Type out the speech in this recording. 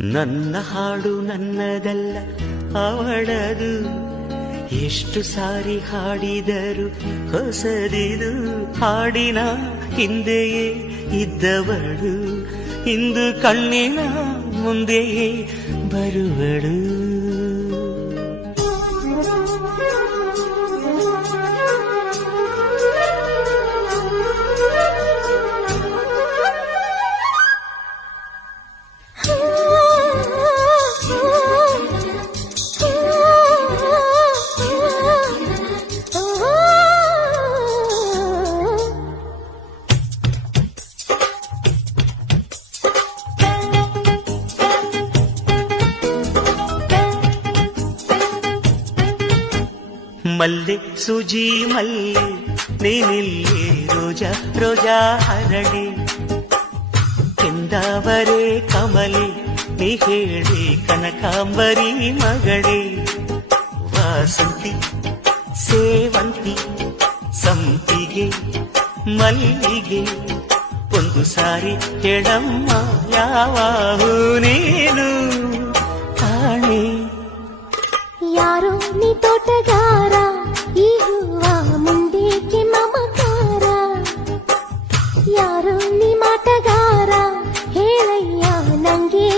ನನ್ನ ಹಾಡು ನನ್ನದಲ್ಲ ಅವಳದು, ಎಷ್ಟು ಸಾರಿ ಹಾಡಿದರು ಹೊಸದಿದು. ಹಾಡಿನ ಹಿಂದೆಯೇ ಇದ್ದವಳು ಇಂದು ಕಣ್ಣಿನ ಮುಂದೆಯೇ ಬರುವಳು. ಮಲ್ಲೆ ಸುಜಿ ಮಲ್ಲೆ ನೀನಿಲ್ಲೇ ರೋಜಾ ರೋಜಾ ಹರಳೆ, ಕೆಂದಾವರೆ ಕಮಲೆ ನೀ ಹೇಳಿ ಕನಕಾಂಬರಿ ಮಗಳೇ. ವಾಸಂತಿ ಸೇವಂತಿ ಸಂಪಿಗೆ ಮಲ್ಲಿಗೆ ಒಂದು ಸಾರಿ ಕೆಡಮ್ಮ ಯಾವ ನೀನು ಕಾಣೆ. ಯಾರೋ ನೀ ತೋಟಗಾರ, ಈ ಹೂವ ಮುಂದೇಕೆ ಮಮಕಾರ. ಯಾರೋ ನೀ ಮಾಟಗಾರ, ಹೇಳಯ್ಯ ನಂಗೆ